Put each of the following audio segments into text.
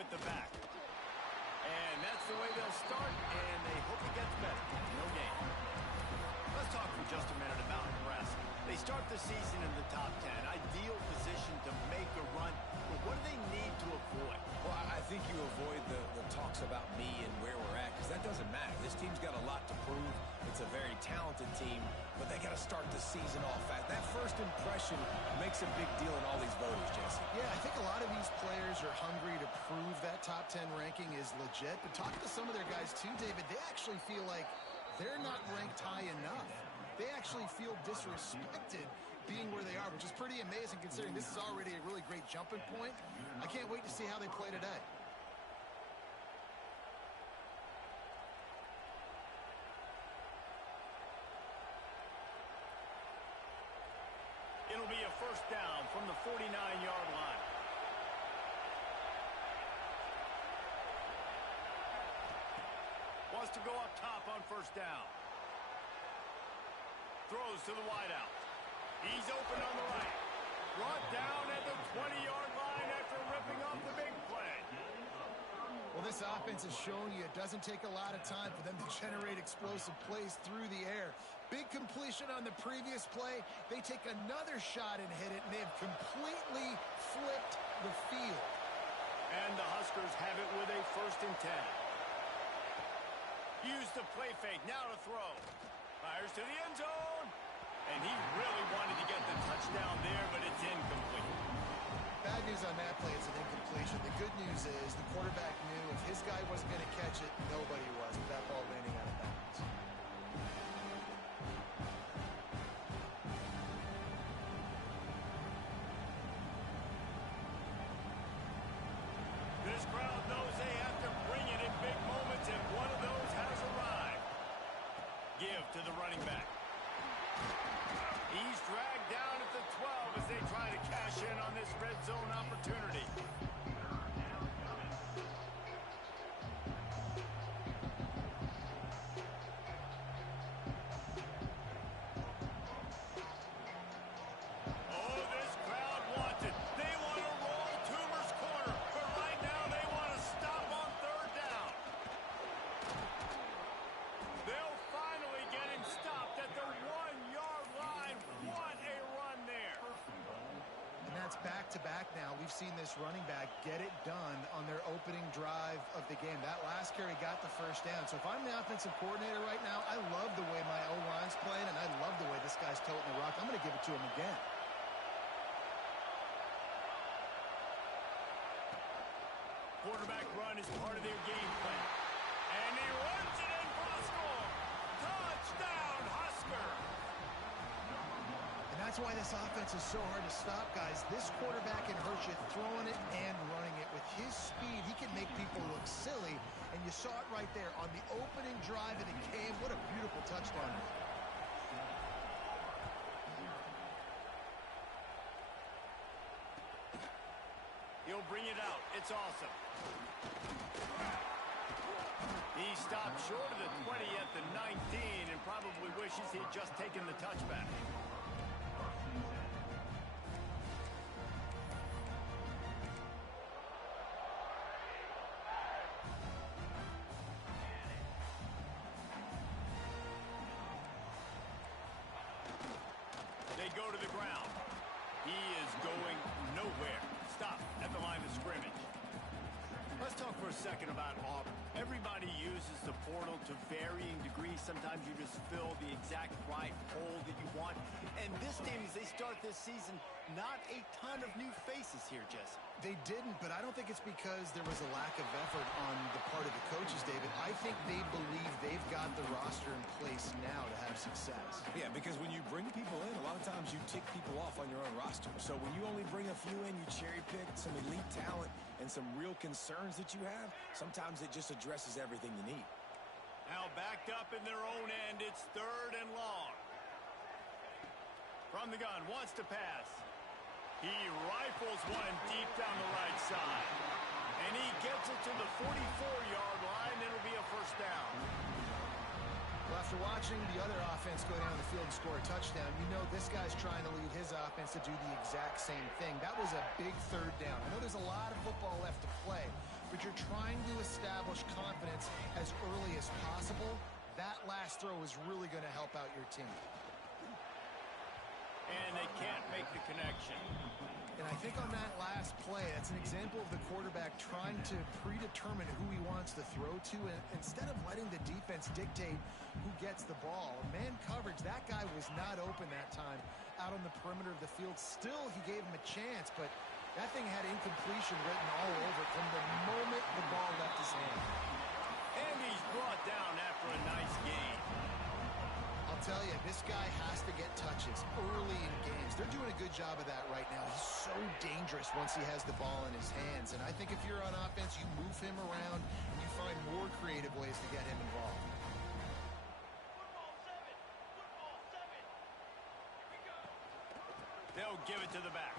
with the back. And that's the way they'll start, and they hope it gets better. No gain. Let's talk for just a minute about Nebraska. They start the season in the top 10. Ideal position to make a run. But what do they need to avoid? Well, I think you avoid the talks about me and where we're at, because that doesn't matter. This team's got a lot to prove. It's a very talented team, but they got to start the season off fast. That first impression makes a big deal in all these voters, Jesse. Yeah, I think a lot of these players are hungry to prove that top 10 ranking is legit. But talking to some of their guys too, David, they actually feel like they're not ranked high enough. They actually feel disrespected being where they are, which is pretty amazing considering this is already a really great jumping point. I can't wait to see how they play today. It'll be a first down from the 49-yard line. Wants to go up top on first down. Throws to the wideout. He's open on the right. Brought down at the 20-yard line after ripping off the big play. Well, this offense has shown you it doesn't take a lot of time for them to generate explosive plays through the air. Big completion on the previous play. They take another shot and hit it, and they have completely flipped the field. And the Huskers have it with a 1st and 10. Use the play fake. Now to throw. Fires to the end zone. And he really wanted to get the touchdown there, but it's incomplete. Bad news on that play, it's an incompletion. The good news is the quarterback knew if his guy wasn't going to catch it, nobody was with that ball landing out of bounds. This crowd knows they have to bring it in big moments, and one of those has arrived. Give to the running back. He's dragged down at the 12 as they try to cash in on this red zone opportunity. Oh, this crowd wants it. They want to roll Toomer's corner, but right now they want to stop on 3rd down. They'll finally get him stopped at the 1-yard line. What a run there. And that's back-to-back now. We've seen this running back get it done on their opening drive of the game. That last carry got the first down. So if I'm the offensive coordinator right now, I love the way my O-line's playing, and I love the way this guy's toting the rock. I'm going to give it to him again. Quarterback run is part of their game plan. And he runs it in for the score. Touchdown, Husker. And that's why this offense is so hard to stop, guys. This quarterback can hurt you throwing it and running it. With his speed, he can make people look silly. And you saw it right there on the opening drive of the game. What a beautiful touchdown. He'll bring it out. It's awesome. He stopped short of the 20 at the 19 and probably wishes he had just taken the touchback. They go to the ground. He is going nowhere. Stop at the line of scrimmage. Let's talk for a second about Auburn. Everybody uses the portal to varying degrees. Sometimes you just fill the exact right hole that you want. And this team, as they start this season, not a ton of new faces here, Jesse. They didn't, but I don't think it's because there was a lack of effort on the part of the coaches, David. I think they believe they've got the roster in place now to have success. Yeah, because when you bring people in, a lot of times you tick people off on your own roster. So when you only bring a few in, you cherry pick some elite talent and some real concerns that you have, sometimes it just addresses everything you need. Now backed up in their own end, it's 3rd and long. From the gun, wants to pass. He rifles one deep down the right side. And he gets it to the 44-yard line. It'll be a first down. Well, after watching the other offense go down the field and score a touchdown, you know this guy's trying to lead his offense to do the exact same thing. That was a big 3rd down. I know there's a lot of football left to play, but you're trying to establish confidence as early as possible. That last throw is really going to help out your team. And they can't make the connection. And I think on that last play, that's an example of the quarterback trying to predetermine who he wants to throw to, and instead of letting the defense dictate who gets the ball. Man coverage, that guy was not open that time out on the perimeter of the field. Still, he gave him a chance, but that thing had incompletion written all over it from the moment the ball left his hand. And he's brought down after a nice gain. I'll tell you, this guy has to get touches early in games. They're doing a good job of that right now. He's so dangerous once he has the ball in his hands. And I think if you're on offense, you move him around and you find more creative ways to get him involved. They'll give it to the back.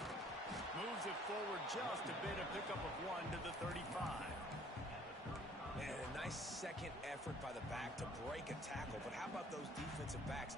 Moves it forward just a bit, a pickup of 1 to the 35. And a nice second effort by the back to break a tackle. But how about those defensive backs?